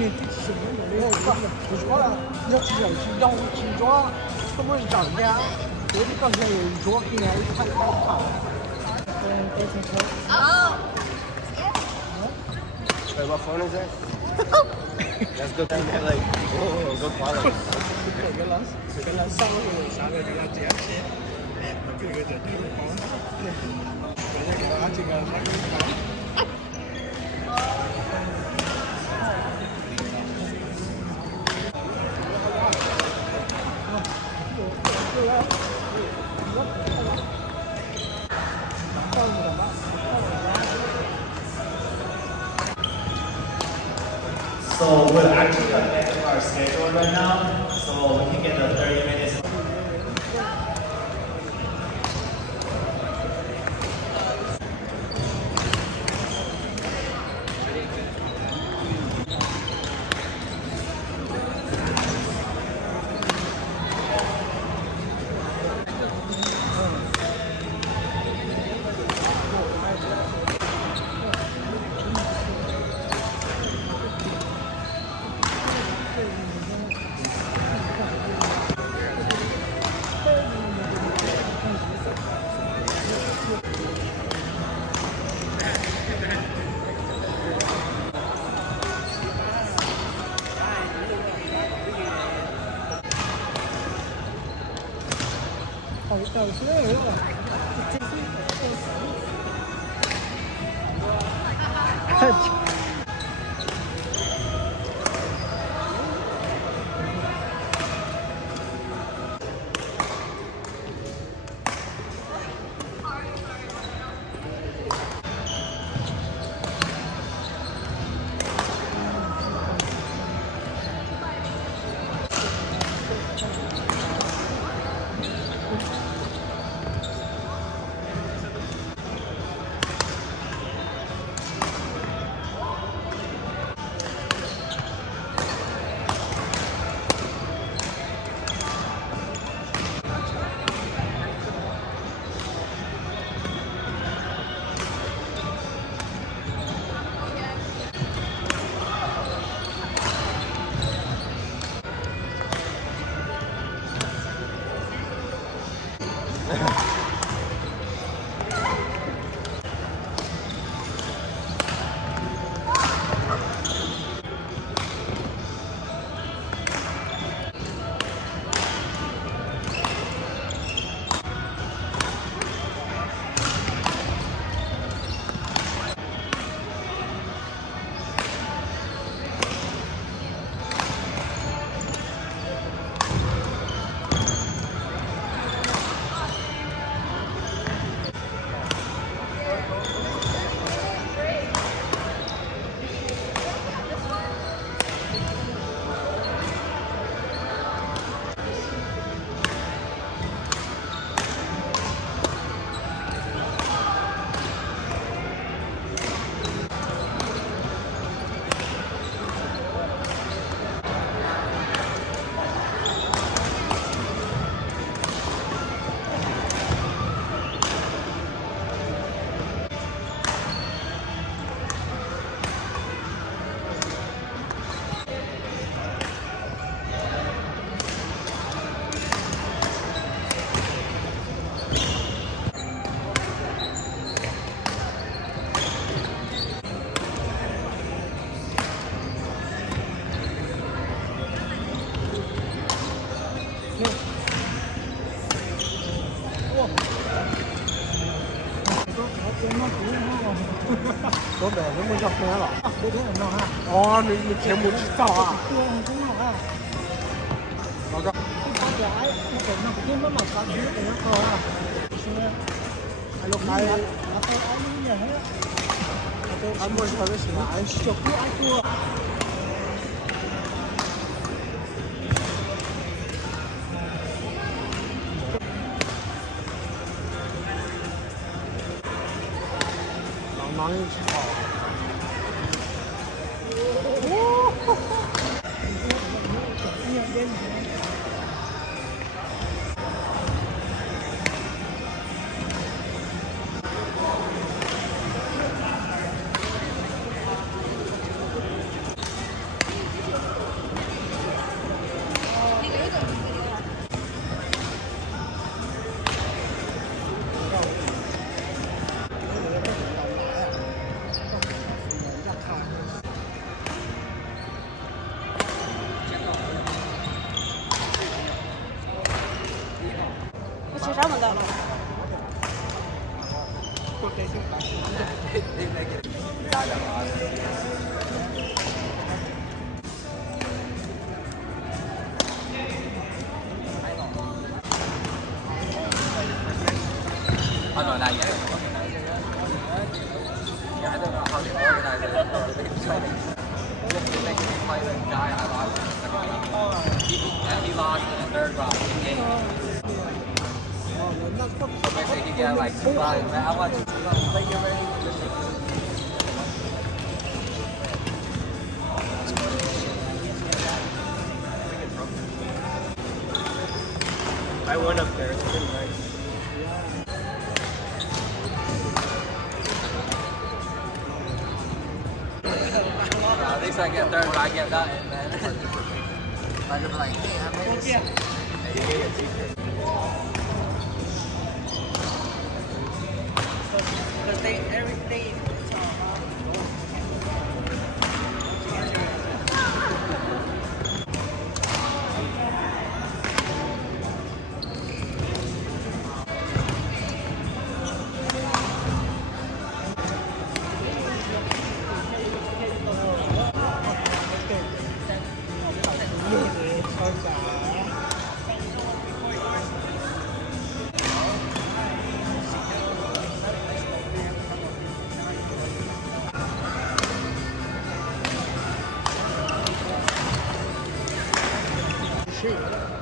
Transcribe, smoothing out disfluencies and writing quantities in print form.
年具体什么没有看，我说了，要去小区要去抓，他们涨价，我就告诉有说给你一看看。对对对。Oh. Wait, what phone is that? Let's go down there like, oh, go quality. 跟他上回有啥的给他解释，这个在地方，人家给他这个啥给他。So we're actually on the end of our schedule right now, so we can get the 30 minutes.我买什么叫回来了？昨天很闹汉。哦，你节目去造啊？对，很闹汉。老张。那不跟妈妈说，你等下好啊。是不是？还有还有一年了。俺们说的是俺小姑俺姑。忙一起跑。fight a guy I lost in the second round. He lost in the third round. He gained. 哦，那不 So basically, he get like 2 rounds. Man, I want you to play your ready position. I went up there. It's pretty nice. At least I get third, but I get nothing, man. I'd be like, hey, I made this. Hey, you get a t-shirt. Because everything. Shit.